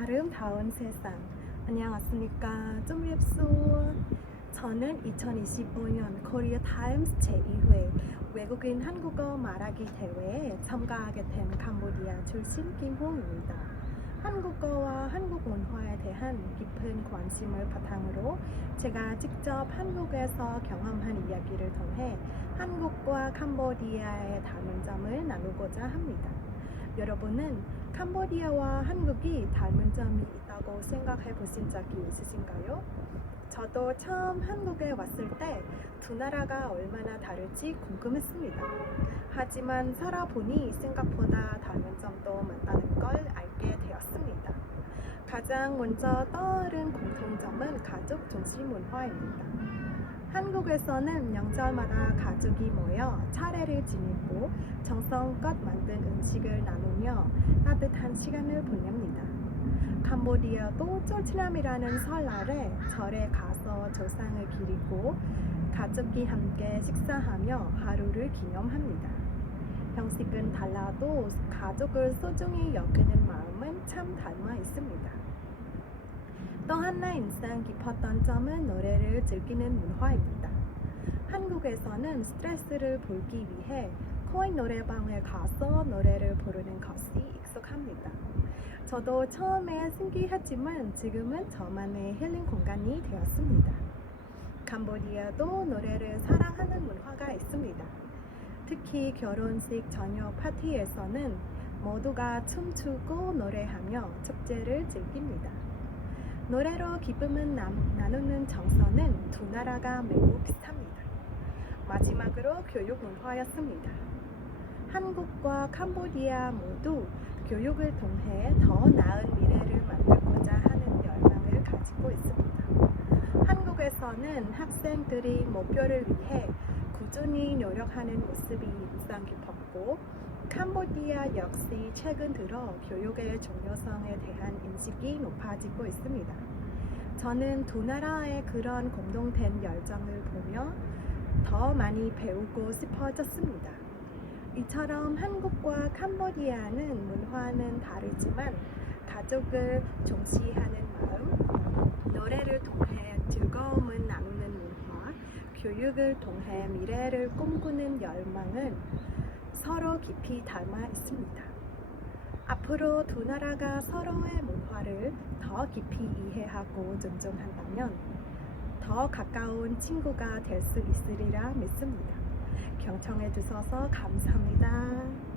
아름다운 세상. 안녕하십니까. 좀립수. 저는 2025년 코리아 타임스 제2회 외국인 한국어 말하기 대회에 참가하게 된 캄보디아 출신 김홍입니다. 한국어와 한국 문화에 대한 깊은 관심을 바탕으로 제가 직접 한국에서 경험한 이야기를 통해 한국과 캄보디아의 닮은 점을 나누고자 합니다. 여러분은 캄보디아와 한국이 닮은 점이 있다고 생각해 보신 적이 있으신가요? 저도 처음 한국에 왔을 때 두 나라가 얼마나 다를지 궁금했습니다. 하지만 살아보니 생각보다 닮은 점도 많다는 걸 알게 되었습니다. 가장 먼저 떠오른 공통점은 가족 중심 문화입니다. 한국에서는 명절마다 가족이 모여 차례를 지내고 정성껏 만든 음식을 나누며 따뜻한 시간을 보냅니다. 캄보디아도 쫄치남이라는 설날에 절에 가서 조상을 기리고 가족이 함께 식사하며 하루를 기념합니다. 형식은 달라도 가족을 소중히 여기는 마음은 참 닮아 있습니다. 또 하나 인상 깊었던 점은 노래를 즐기는 문화입니다. 한국에서는 스트레스를 풀기 위해 코인 노래방에 가서 노래를 부르는 것이 익숙합니다. 저도 처음에 신기했지만 지금은 저만의 힐링 공간이 되었습니다. 캄보디아도 노래를 사랑하는 문화가 있습니다. 특히 결혼식 저녁 파티에서는 모두가 춤추고 노래하며 축제를 즐깁니다. 노래로 기쁨을 남- 나누는 정서는 두 나라가 매우 비슷합니다. 마지막으로 교육 문화였습니다. 한국과 캄보디아 모두 교육을 통해 더 나은 미래를 만들고자 하는 열망을 가지고 있습니다. 한국에서는 학생들이 목표를 위해 꾸준히 노력하는 모습이 인상 깊었고 캄보디아 역시 최근 들어 교육의 중요성에 대한 인식이 높아지고 있습니다. 저는 두 나라의 그런 공동된 열정을 보며 더 많이 배우고 싶어졌습니다. 이처럼 한국과 캄보디아는 문화는 다르지만 가족을重시하는 마음, 노래를 통해 즐거움을 나누는 문화, 교육을 통해 미래를 꿈꾸는 열망은 서로 깊이 닮아 있습니다. 앞으로 두 나라가 서로의 문화를 더 깊이 이해하고 존중한다면 더 가까운 친구가 될 수 있으리라 믿습니다. 경청해 주셔서 감사합니다.